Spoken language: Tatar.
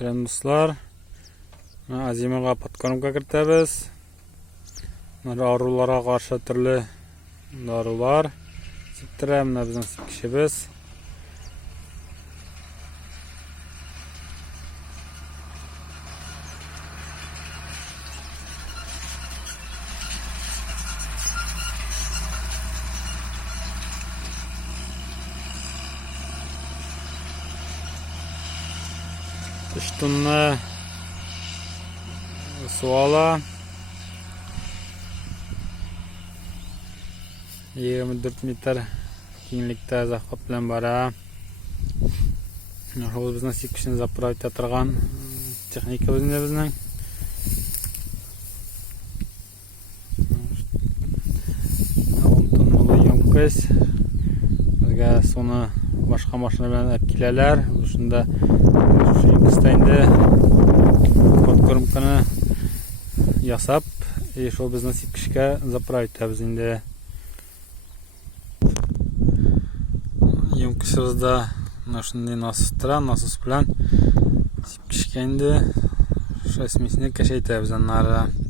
Selam dostlar. Azimaga podkormka kiritamiz. Mana og'riqlarga qarshi turli dorilar. Siptira mana bizning sipkishimiz. Üstünde suala 24 metr kenglikda zaxot bilan bora. Hozir bizning sipkishni zapravka turgan texnika bizning. Yo'nqish bizga soni boshqa mashina bilan olib keladilar. Shunda Stayndi podkormkani yasab, shu bizning sipkishga zapravka etamiz endi. Yo'nqishimizda mana shunday nasos bilan sipkishga endi shasmisini kashaytamiz nari.